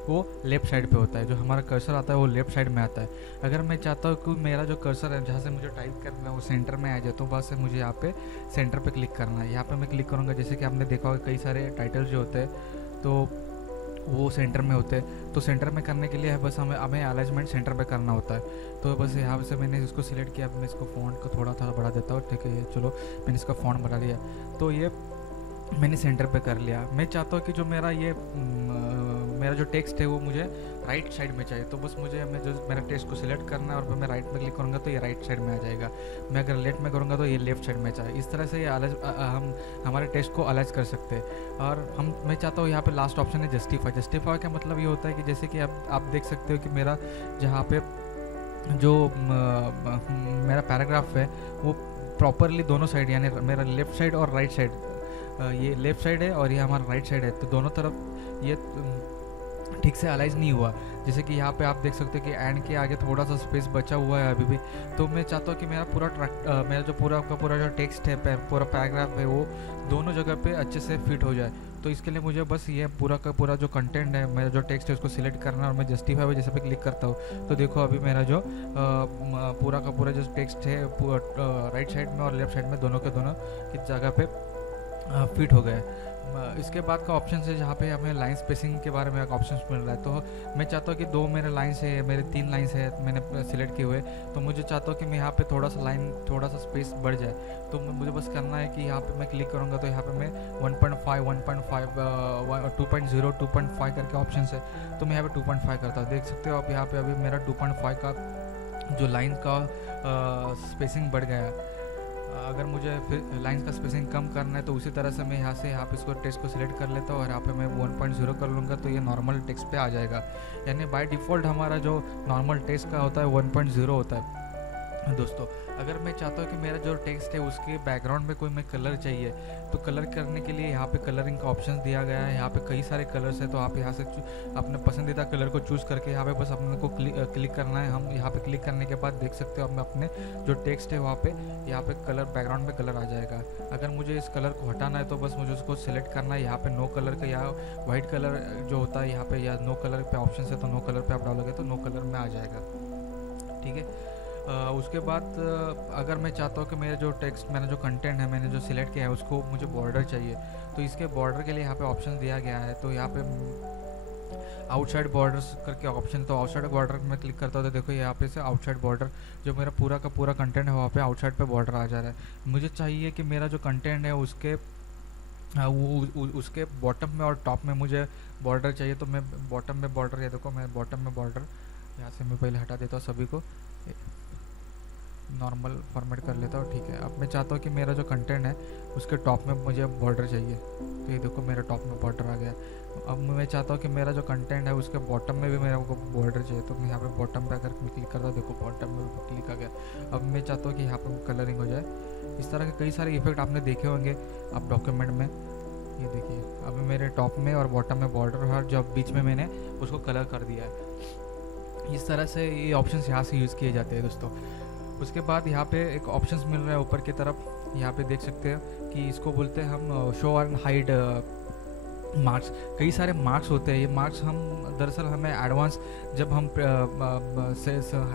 वो लेफ़्ट साइड पे होता है, जो हमारा कर्सर आता है वो लेफ़्ट साइड में आता है। अगर मैं चाहता हूँ कि मेरा जो कर्सर है जहाँ से मुझे टाइप करना है वो सेंटर में आ जाए तो बस मुझे यहाँ पे सेंटर पे क्लिक करना है। यहाँ पे मैं क्लिक करूँगा, जैसे कि आपने देखा होगा कई सारे टाइटल जो होते हैं तो वो सेंटर में होते हैं। तो सेंटर में करने के लिए बस हमें अलाइनमेंट सेंटर पे करना होता है। तो बस यहाँ से मैंने इसको सिलेक्ट किया। अब मैं इसको फ़ॉन्ट को थोड़ा थोड़ा बढ़ा देता हूँ, ठीक है। ये चलो मैंने इसका फ़ॉन्ट बढ़ा लिया। तो ये मैंने सेंटर पे कर लिया। मैं चाहता हूँ कि जो मेरा जो टेक्स्ट है वो मुझे राइट साइड में चाहिए। तो बस मुझे मेरा टेक्स्ट को सिलेक्ट करना है, और मैं राइट में क्लिक करूँगा तो ये राइट साइड में आ जाएगा। मैं अगर लेफ्ट में करूँगा तो ये लेफ्ट साइड में चाहिए। इस तरह से ये हम हमारे टेक्स्ट को अलाइज कर सकते हैं। और मैं चाहता हूँ यहाँ पे लास्ट ऑप्शन है जस्टिफाई। जस्टिफाई का मतलब ये होता है कि जैसे कि आप देख सकते हो कि मेरा जहाँ पे जो मेरा पैराग्राफ है वो प्रॉपरली दोनों साइड, यानी मेरा लेफ़्ट साइड और राइट साइड, ये लेफ़्ट साइड है और ये हमारा राइट साइड है, तो दोनों तरफ ये ठीक से अलाइज नहीं हुआ। जैसे कि यहाँ पे आप देख सकते हो कि एंड के आगे थोड़ा सा स्पेस बचा हुआ है अभी भी। तो मैं चाहता हूँ कि मेरा जो पूरा का पूरा जो टेक्स्ट है, पूरा पैराग्राफ है, वो दोनों जगह पे अच्छे से फिट हो जाए। तो इसके लिए मुझे बस ये पूरा का पूरा जो कंटेंट है, मेरा जो टेक्स्ट है, उसको सिलेक्ट करना है और मैं जस्टिफाई पे जैसे पे क्लिक करता हूँ तो देखो अभी मेरा जो पूरा का पूरा जो टेक्स्ट है राइट साइड में और लेफ्ट साइड में दोनों के दोनों की जगह पे फिट हो गए। इसके बाद का ऑप्शन है जहाँ पे हमें लाइन स्पेसिंग के बारे में एक ऑप्शन मिल रहा है। तो मैं चाहता हूँ कि 2 मेरे लाइन्स है, मेरे 3 लाइन्स है मैंने सिलेक्ट किए हुए। तो मुझे चाहता हूँ कि मैं यहाँ पे थोड़ा सा स्पेस बढ़ जाए। तो मुझे बस करना है कि यहाँ पे मैं क्लिक करूँगा तो यहाँ पे मैं 1.5, 1.5, 2.0, 2.5 करके ऑप्शन है। तो मैं यहाँ पे 2.5 करता हूँ। देख सकते हो आप यहाँ पे अभी मेरा 2.5 का जो लाइन का स्पेसिंग बढ़ गया है। अगर मुझे फिर लाइन्स का स्पेसिंग कम करना है तो उसी तरह से मैं यहाँ पे इसको टेक्स्ट को सिलेक्ट कर लेता हूँ और यहाँ पे मैं 1.0 कर लूँगा तो ये नॉर्मल टेक्स्ट पे आ जाएगा। यानी बाय डिफ़ॉल्ट हमारा जो नॉर्मल टेक्स्ट का होता है 1.0 होता है। दोस्तों अगर मैं चाहता हूँ कि मेरा जो टेक्स्ट है उसके बैकग्राउंड में कोई मैं कलर चाहिए, तो कलर करने के लिए यहाँ पे कलरिंग का ऑप्शन दिया गया है। यहाँ पे कई सारे कलर्स है, तो आप यहाँ से अपने पसंदीदा कलर को चूज़ करके यहाँ पे बस अपने को क्लिक करना है। हम यहाँ पे क्लिक करने के बाद देख सकते हो अपने जो टेक्स्ट है वहाँ पे यहाँ पे कलर, बैकग्राउंड में कलर आ जाएगा। अगर मुझे इस कलर को हटाना है तो बस मुझे उसको सिलेक्ट करना है। यहाँ पे नो कलर का या वाइट कलर जो होता है यहाँ पे, या नो कलर पे ऑप्शन है, तो नो कलर पे आप डालोगे तो नो कलर में आ जाएगा, ठीक है। उसके बाद अगर मैं चाहता हूँ कि मेरा जो टेक्स्ट, मेरा जो कंटेंट है, मैंने जो सिलेक्ट किया है उसको मुझे बॉर्डर चाहिए, तो इसके बॉर्डर के लिए यहाँ पे ऑप्शन दिया गया है। तो यहाँ पे आउटसाइड बॉर्डर्स करके ऑप्शन, तो आउटसाइड बॉर्डर में क्लिक करता हूँ तो देखो यहाँ पे से आउटसाइड बॉर्डर, जो मेरा पूरा का पूरा कंटेंट है वहाँ पे आउटसाइड पे बॉर्डर आ जा रहा है। मुझे चाहिए कि मेरा जो कंटेंट है उसके उसके बॉटम में और टॉप में मुझे बॉर्डर चाहिए। तो मैं बॉटम में बॉर्डर, ये देखो मैं बॉटम में बॉर्डर यहाँ से मैं पहले हटा देता हूँ, सभी को नॉर्मल फॉर्मेट कर लेता हूँ, ठीक है। अब मैं चाहता हूँ कि मेरा जो कंटेंट है उसके टॉप में मुझे बॉर्डर चाहिए, तो ये देखो मेरा टॉप में बॉर्डर आ गया। अब मैं चाहता हूँ कि मेरा जो कंटेंट है उसके बॉटम में भी मेरे को बॉर्डर चाहिए, तो मैं यहाँ पे बॉटम पे अगर क्लिक करता हूँ, देखो बॉटम में क्लिक आ गया। अब मैं चाहता हूँ कि यहाँ पे कलरिंग हो जाए। इस तरह के कई सारे इफेक्ट आपने देखे होंगे आप डॉक्यूमेंट में। ये देखिए अभी मेरे टॉप में और बॉटम में बॉर्डर है, जो बीच में मैंने उसको कलर कर दिया है। इस तरह से ये ऑप्शन यहाँ से यूज़ किए जाते हैं दोस्तों। उसके बाद यहाँ पे एक ऑप्शंस मिल रहा है ऊपर की तरफ, यहाँ पे देख सकते हैं कि इसको बोलते हैं हम शो एंड हाइड मार्क्स। कई सारे मार्क्स होते हैं, ये मार्क्स हम दरअसल हमें एडवांस, जब हम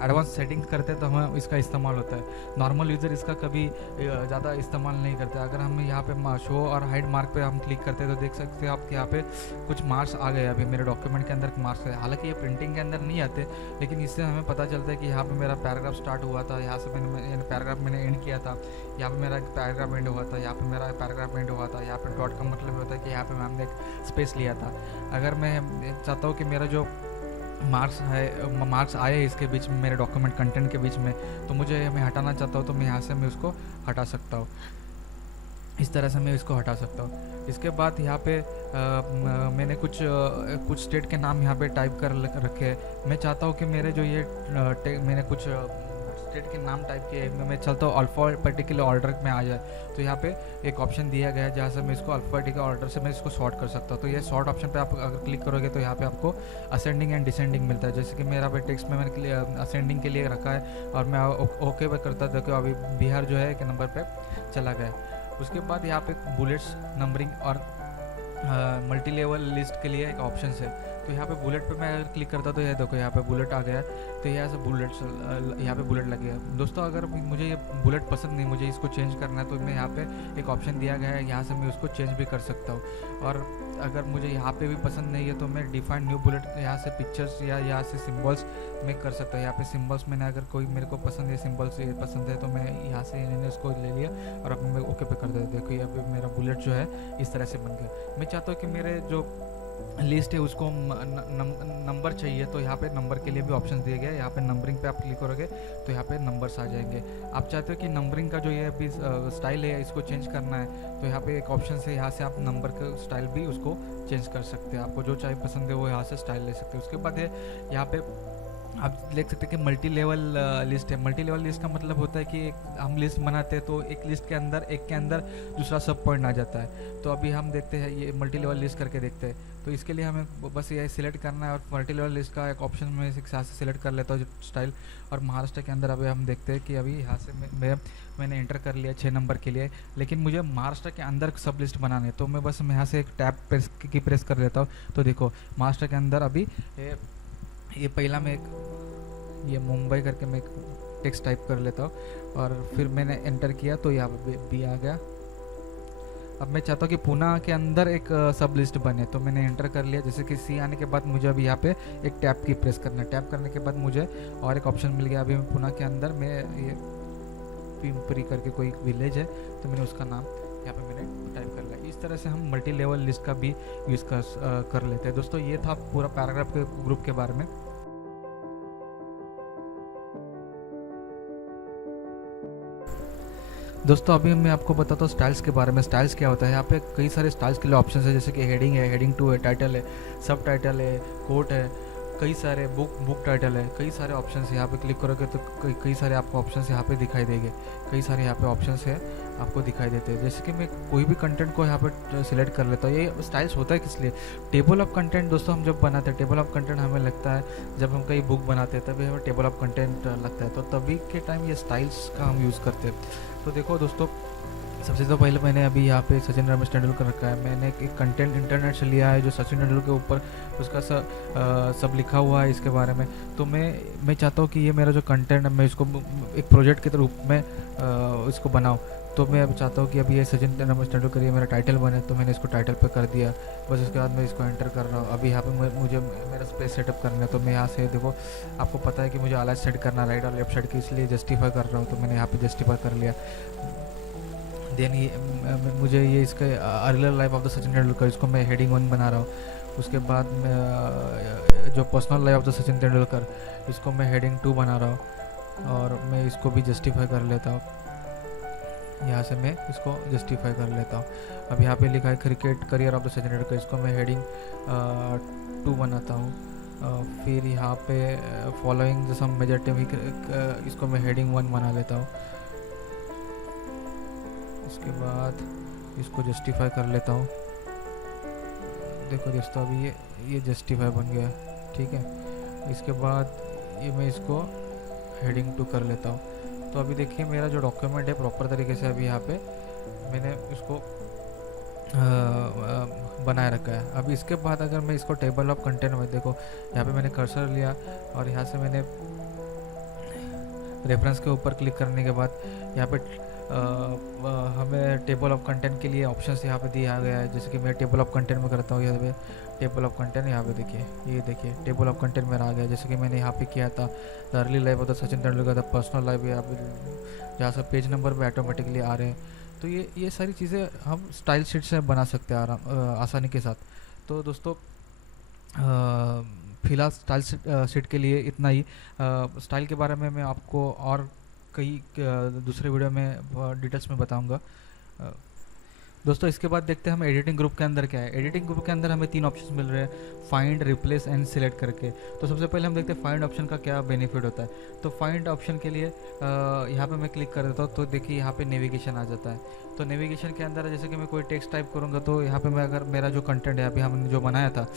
एडवांस सेटिंग्स करते हैं तो हमें इसका इस्तेमाल होता है। नॉर्मल यूज़र इसका कभी ज़्यादा इस्तेमाल नहीं करते। अगर हम यहाँ पे शो और हाइड मार्क पे हम क्लिक करते हैं तो देख सकते हैं आप कि यहाँ पे कुछ मार्क्स आ गए। अभी मेरे डॉक्यूमेंट के अंदर मार्क्स है, हालांकि ये प्रिंटिंग के अंदर नहीं आते, लेकिन इससे हमें पता चलता है कि यहाँ पर मेरा पैराग्राफ स्टार्ट हुआ था, यहाँ से मैंने पैराग्राफ मैंने एंड किया था, यहाँ पर मेरा पैराग्राफ एंड हुआ था, यहाँ पर मेरा पैराग्राफ एंड हुआ था। यहाँ पर डॉट का मतलब होता है कि यहाँ पर मैम ने स्पेस लिया था। अगर मैं चाहता हूँ कि मेरा जो मार्क्स आए इसके बीच में, मेरे डॉक्यूमेंट कंटेंट के बीच में, तो मैं हटाना चाहता हूँ तो मैं यहाँ से मैं उसको हटा सकता हूँ। इस तरह से मैं इसको हटा सकता हूँ। इसके बाद यहाँ पे मैंने कुछ स्टेट के नाम यहाँ पे टाइप कर रखे हैं। मैं चाहता हूँ कि मेरे जो ये मैंने कुछ स्टेट के नाम टाइप किए, मैं चाहता हूँ अल्फ़ाबेटिकल ऑर्डर में आ जाए। तो यहाँ पे एक ऑप्शन दिया गया है जहाँ से मैं इसको अल्फ़ाबेटिकल ऑर्डर से मैं इसको सॉर्ट कर सकता हूँ। तो ये सॉर्ट ऑप्शन पे आप अगर क्लिक करोगे तो यहाँ पे आपको असेंडिंग एंड डिसेंडिंग मिलता है। जैसे कि मेरा पे टेक्स्ट में मैंने असेंडिंग के लिए रखा है और मैं ओके पे करता था, देखो अभी बिहार जो है एक नंबर पर चला गया। उसके बाद यहाँ पे बुलेट्स, नंबरिंग और मल्टी लेवल लिस्ट के लिए एक ऑप्शन है। तो यहाँ पे बुलेट पे मैं अगर क्लिक करता तो ये देखो यहाँ पे बुलेट आ गया, तो यहाँ से बुलेट यहाँ पे बुलेट लग गया। दोस्तों अगर मुझे ये बुलेट पसंद नहीं, मुझे इसको चेंज करना है, तो मैं यहाँ पे एक ऑप्शन दिया गया है, यहाँ से मैं उसको चेंज भी कर सकता हूँ। और अगर मुझे यहाँ पे भी पसंद नहीं है तो मैं डिफाइन न्यू बुलेट यहाँ से पिक्चर्स या यहाँ से सिम्बल्स मैं कर सकता हूँ। यहाँ पे सिम्बल्स मैंने अगर कोई मेरे को पसंद है, सिम्बल्स ये पसंद है, तो मैं यहाँ से मैंने इसको ले लिया और अब मैं ओके पे कर देता। देखो यहाँ पे मेरा बुलेट जो है इस तरह से बन गया। मैं चाहता हूँ कि मेरे जो लिस्ट है उसको नंबर चाहिए, तो यहाँ पे नंबर के लिए भी ऑप्शन दिए गए। यहाँ पे नंबरिंग पे आप क्लिक करोगे तो यहाँ पे नंबर्स आ जाएंगे। आप चाहते हो कि नंबरिंग का जो ये अभी स्टाइल है इसको चेंज करना है, तो यहाँ पे एक ऑप्शन से यहाँ से आप नंबर का स्टाइल भी उसको चेंज कर सकते हैं। आपको जो चाहे पसंद है वो यहाँ से स्टाइल ले सकते हैं। उसके बाद है यहाँ पे आप देख सकते हैं कि मल्टी लेवल लिस्ट है। मल्टी लेवल लिस्ट का मतलब होता है कि हम लिस्ट बनाते हैं तो एक लिस्ट के अंदर दूसरा सब पॉइंट आ जाता है। तो अभी हम देखते हैं ये मल्टी लेवल लिस्ट करके देखते हैं। तो इसके लिए हमें बस ये सिलेक्ट करना है और मल्टी लेवल लिस्ट का एक ऑप्शन में एक साथ से सिलेक्ट कर लेता हूँ स्टाइल। और महाराष्ट्र के अंदर अभी हम देखते हैं कि अभी यहाँ से मैंने एंटर कर लिया 6 नंबर के लिए, लेकिन मुझे महाराष्ट्र के अंदर सब लिस्ट बनाने हैं। तो मैं बस यहाँ से एक टैब प्रेस कर लेता हूँ। तो देखो महाराष्ट्र के अंदर अभी ये पहला मैं एक ये मुंबई करके मैं एक टेक्स्ट टाइप कर लेता हूँ और फिर मैंने एंटर किया तो यहाँ पे बी आ गया। अब मैं चाहता हूँ कि पुणे के अंदर एक सब लिस्ट बने, तो मैंने एंटर कर लिया। जैसे कि सी आने के बाद मुझे अभी यहाँ पे एक टैब की प्रेस करना है। टैब करने के बाद मुझे और एक ऑप्शन मिल गया। अभी मैं पुणे के अंदर मैं ये पिंपरी करके कोई विलेज है, तो मैंने उसका नाम यहाँ पे मैंने टाइप कर लिया। इस तरह से हम मल्टी लेवल लिस्ट का भी यूज़ कर लेते हैं। दोस्तों ये था पूरा पैराग्राफ के ग्रुप के बारे में। दोस्तों अभी मैं आपको बताता हूँ स्टाइल्स के बारे में। स्टाइल्स क्या होता है, यहाँ पे कई सारे स्टाइल्स के लिए ऑप्शन है, जैसे कि हेडिंग है, हेडिंग 2 है, टाइटल है, सब टाइटल है, कोट है, कई सारे बुक टाइटल है, कई सारे ऑप्शन है। यहाँ पे क्लिक करोगे तो कई सारे आपको ऑप्शन यहाँ पे दिखाई देंगे। कई सारे यहाँ पे ऑप्शन है आपको दिखाई देते हैं। जैसे कि मैं कोई भी कंटेंट को यहाँ पे सिलेक्ट कर लेता हूँ। ये स्टाइल्स होता है किस लिए, टेबल ऑफ कंटेंट। दोस्तों हम जब बनाते हैं टेबल ऑफ कंटेंट, हमें लगता है जब हम कहीं बुक बनाते हैं तभी हमें टेबल ऑफ कंटेंट लगता है, तो तभी के टाइम ये स्टाइल्स का हम यूज़ करते हैं। तो देखो दोस्तों सबसे तो पहले मैंने अभी यहाँ पे सचिन रमेश तेंदुलकर रखा है। मैंने एक कंटेंट इंटरनेट से लिया है जो सचिन तेंदुलकर के ऊपर उसका सब लिखा हुआ है इसके बारे में। तो मैं चाहता हूँ कि ये मेरा जो कंटेंट है मैं इसको एक प्रोजेक्ट के रूप में इसको बनाऊँ। तो मैं अब चाहता हूँ कि अभी ये सचिन रमेश तेंदुलकर ये मेरा टाइटल बने, तो मैंने इसको टाइटल पे कर दिया। बस उसके बाद मैं इसको एंटर कर रहा हूँ। अभी यहाँ पे मुझे मेरा स्पेस सेटअप करना है, तो मैं यहाँ से देखो आपको पता है कि मुझे अलग सेट करना राइट और लेफ्ट साइड के, इसलिए जस्टिफाई कर रहा हूँ। तो मैंने यहाँ पे जस्टिफाई कर लिया। देन ये मुझे ये इसका earlier life of the Sachin Tendulkar, इसको मैं हेडिंग 1 बना रहा हूँ। उसके बाद जो personal life of the Sachin Tendulkar, इसको मैं हेडिंग 2 बना रहा हूँ और मैं इसको भी जस्टिफाई कर लेता हूँ। यहाँ से मैं इसको जस्टिफाई कर लेता हूँ। अब यहाँ पे लिखा है cricket career of the Sachin Tendulkar, इसको मैं हेडिंग 2 बनाता हूँ। फिर यहाँ पे following the some major team, इसको मैं हेडिंग 1 बना लेता हूँ। इसके बाद इसको जस्टिफाई कर लेता हूँ। देखो दोस्तों अभी ये जस्टिफाई बन गया, ठीक है। इसके बाद ये मैं इसको हेडिंग 2 कर लेता हूँ। तो अभी देखिए मेरा जो डॉक्यूमेंट है प्रॉपर तरीके से अभी यहाँ पे मैंने इसको बनाए रखा है। अब इसके बाद अगर मैं इसको टेबल ऑफ कंटेंट में, देखो यहाँ पे मैंने कर्सर लिया और यहाँ से मैंने रेफरेंस के ऊपर क्लिक करने के बाद यहाँ पे हमें टेबल ऑफ कंटेंट के लिए ऑप्शंस यहाँ पे दिया गया है। जैसे कि मैं टेबल ऑफ कंटेंट में करता हूँ, यहाँ पे टेबल ऑफ कंटेंट, यहाँ पे देखिए ये देखिए टेबल ऑफ कंटेंट मेरा आ गया। जैसे कि मैंने यहाँ पे किया था the early life of the Sachin Tendulkar, the personal life, यहाँ पे जहाँ से पेज नंबर पे ऑटोमेटिकली आ रहे हैं। तो ये सारी चीज़ें हम स्टाइल शीट से बना सकते हैं आसानी के साथ। तो दोस्तों फिलहाल स्टाइल शीट के लिए इतना ही। स्टाइल के बारे में मैं आपको और कई दूसरे वीडियो में डिटेल्स में बताऊंगा। दोस्तों इसके बाद देखते हैं हम एडिटिंग ग्रुप के अंदर क्या है। एडिटिंग ग्रुप के अंदर हमें 3 ऑप्शन मिल रहे हैं, फाइंड, रिप्लेस एंड सिलेक्ट करके। तो सबसे पहले हम देखते हैं फाइंड ऑप्शन का क्या बेनिफिट होता है। तो फाइंड ऑप्शन के लिए यहाँ पे मैं क्लिक कर देता हूँ, तो देखिए यहाँ पे नेविगेशन आ जाता है। तो नेविगेशन के अंदर जैसे कि मैं कोई टेक्स्ट टाइप करूँगा तो यहाँ पे मैं अगर मेरा जो कंटेंट है अभी हमने जो बनाया था,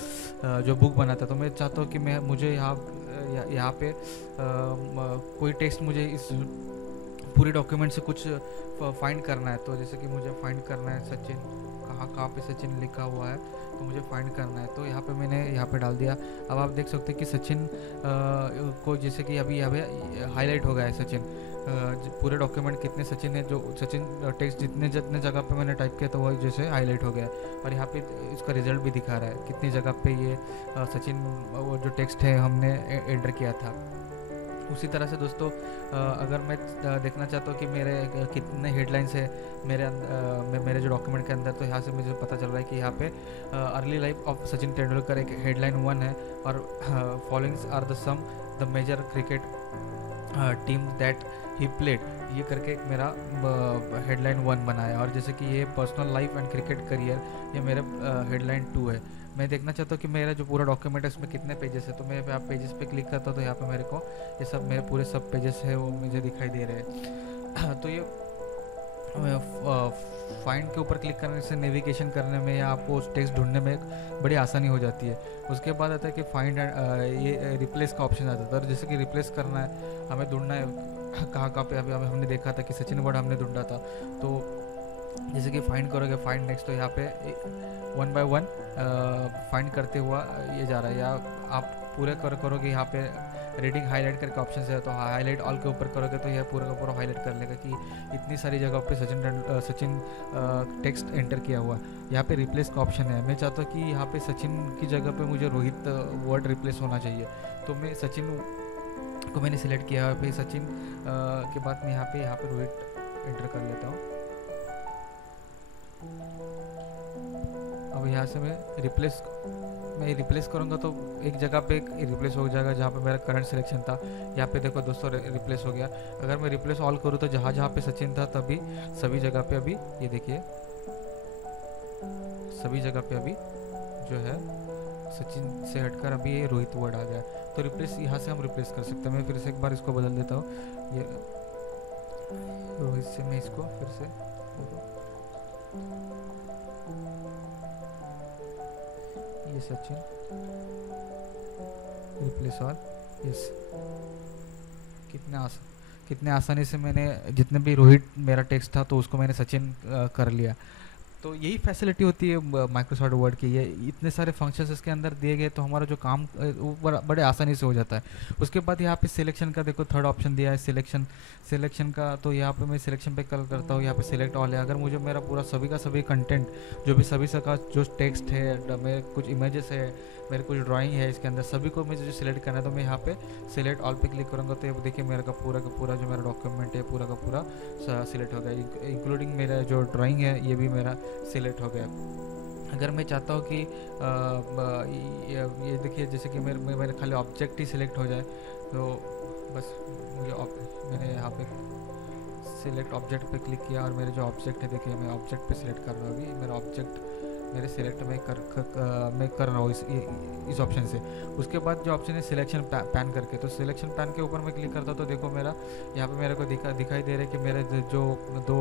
जो बुक बना था, तो मैं चाहता हूँ कि मुझे यहाँ पे कोई टेक्स्ट मुझे इस पूरे डॉक्यूमेंट से कुछ फाइंड करना है। तो जैसे कि मुझे फाइंड करना है सचिन कहाँ पे सचिन लिखा हुआ है, तो मुझे फाइंड करना है। तो यहाँ पे मैंने यहाँ पे डाल दिया। अब आप देख सकते हैं कि सचिन को जैसे कि अभी यहाँ पे हाईलाइट हो गया है सचिन। पूरे डॉक्यूमेंट कितने सचिन है, जो सचिन टेक्स्ट जितने जितने जगह पे मैंने टाइप किया, तो वो जैसे हाईलाइट हो गया है। और यहाँ पे इसका रिजल्ट भी दिखा रहा है कितनी जगह पे ये सचिन वो जो टेक्स्ट है हमने एंटर किया था। उसी तरह से दोस्तों अगर मैं देखना चाहता हूँ कि मेरे कितने हेडलाइंस है मेरे जो डॉक्यूमेंट के अंदर, तो यहाँ से मुझे पता चल रहा है कि यहाँ पे early life of Sachin Tendulkar एक हेडलाइन 1 है, और followings are the some the major cricket team that he played, ये करके एक मेरा हेडलाइन 1 बना है। और जैसे कि ये personal life and cricket career, ये मेरे हेडलाइन 2 है। मैं देखना चाहता हूँ कि मेरा जो पूरा डॉक्यूमेंट है उसमें कितने पेजेस है, तो मैं यहाँ पेजेस पे क्लिक करता हूँ, तो यहाँ पे मेरे को ये सब मेरे पूरे सब पेजेस है वो मुझे दिखाई दे रहे हैं। तो ये फाइंड के ऊपर क्लिक करने से नेविगेशन करने में या आपको उस टेक्स्ट ढूंढने में बड़ी आसानी हो जाती है। उसके बाद आता है कि फाइंड ये रिप्लेस का ऑप्शन आ जाता है। और जैसे कि रिप्लेस करना है, हमें ढूंढना है कहाँ पे। अभी हमने देखा था कि सचिन वर्ड हमने ढूंढा था, तो जैसे कि फाइंड करोगे फाइंड नेक्स्ट, तो यहाँ पे 1 बाय 1 फाइंड करते हुआ ये जा रहा है। या आप पूरे करोगे यहाँ पे रीडिंग हाईलाइट करके ऑप्शन है, तो हाईलाइट ऑल के ऊपर करोगे तो यह पूरा का पूरा हाईलाइट कर लेगा कि इतनी सारी जगह पे सचिन टेक्स्ट एंटर किया हुआ। यहाँ पे रिप्लेस का ऑप्शन है। मैं चाहता हूँ कि यहाँ पे सचिन की जगह पे मुझे रोहित वर्ड रिप्लेस होना चाहिए, तो मैं सचिन को मैंने सिलेक्ट किया है। फिर सचिन के बाद मैं यहाँ पे रोहित एंटर कर लेता हूँ। अब यहाँ से मैं रिप्लेस करूँगा तो एक जगह पे रिप्लेस हो जाएगा जहाँ पे मेरा करंट सिलेक्शन था। यहाँ पे देखो दोस्तों रिप्लेस हो गया। अगर मैं रिप्लेस ऑल करूँ तो जहाँ जहाँ पे सचिन था तभी सभी जगह पे अभी ये देखिए सभी जगह पे अभी जो है सचिन से हटकर अभी ये रोहित वर्ड आ गया। तो रिप्लेस यहाँ से हम रिप्लेस कर सकते हैं। मैं फिर से एक बार इसको बदल देता हूँ। ये रोहित से मैं इसको फिर से ये सचिन रिप्लेस ऑल। यस, कितने आसानी से मैंने जितने भी रोहित मेरा टेक्स्ट था तो उसको मैंने सचिन कर लिया। तो यही फैसिलिटी होती है माइक्रोसॉफ्ट वर्ड की। ये इतने सारे फंक्शंस इसके अंदर दिए गए तो हमारा जो काम वो बड़े आसानी से हो जाता है। उसके बाद यहाँ पे सिलेक्शन का देखो थर्ड ऑप्शन दिया है सिलेक्शन का। तो यहाँ पे मैं सिलेक्शन पे कल करता हूँ। यहाँ पे सिलेक्ट ऑल है। अगर मुझे मेरा पूरा सभी का सभी कंटेंट जो भी सभी का जो टेक्स्ट है, मेरे कुछ इमेजेस है, मेरे कुछ ड्राइंग है, इसके अंदर सभी को मुझे जो सिलेक्ट करना है, तो मैं यहाँ पे सिलेक्ट ऑल पे क्लिक करूँगा। तो ये देखिए मेरा का पूरा जो मेरा डॉक्यूमेंट है पूरा का पूरा सिलेक्ट हो गया, इंक्लूडिंग मेरा जो ड्राइंग है ये भी मेरा सिलेक्ट हो गया। अगर मैं चाहता हूँ कि ये देखिए जैसे कि मेरे खाली ऑब्जेक्ट ही सिलेक्ट हो जाए, तो बस मैंने यहाँ पे सिलेक्ट ऑब्जेक्ट पे क्लिक किया और मेरे जो ऑब्जेक्ट है देखिए मैं ऑब्जेक्ट पे सिलेक्ट कर रहा हूँ। अभी मेरा ऑब्जेक्ट मेरे सिलेक्ट में कर रहा हूँ इस ऑप्शन से। उसके बाद जो ऑप्शन है सिलेक्शन पैन करके, तो सिलेक्शन पैन के ऊपर मैं क्लिक करता हूँ तो देखो मेरा यहाँ पे मेरे को दिखाई दे रहा है कि मेरे जो 2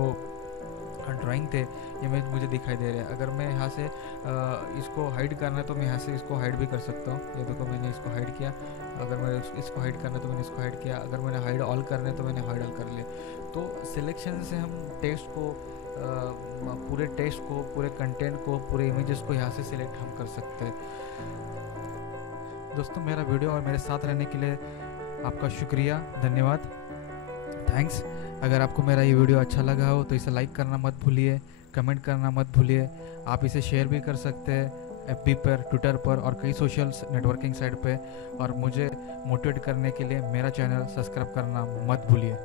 ड्राइंग थे ये मुझे दिखाई दे रहे हैं। अगर मैं यहाँ से इसको हाइड करना है तो मैं यहाँ से इसको हाइड भी कर सकता हूँ। ये देखो मैंने इसको हाइड किया। अगर मैं इसको हाइड करना है तो मैंने इसको हाइड किया। अगर मैंने हाइड ऑल करना है तो मैंने हाइड ऑल कर लिया। तो सिलेक्शन से हम टेक्स्ट को पूरे टेक्स्ट को, पूरे कंटेंट को, पूरे इमेजेस को यहाँ से सिलेक्ट हम कर सकते हैं। दोस्तों मेरा वीडियो और मेरे साथ रहने के लिए आपका शुक्रिया, धन्यवाद, थैंक्स। अगर आपको मेरा ये वीडियो अच्छा लगा हो तो इसे लाइक करना मत भूलिए, कमेंट करना मत भूलिए। आप इसे शेयर भी कर सकते हैं FB पर, ट्विटर पर और कई सोशल नेटवर्किंग साइट पे। और मुझे मोटिवेट करने के लिए मेरा चैनल सब्सक्राइब करना मत भूलिए।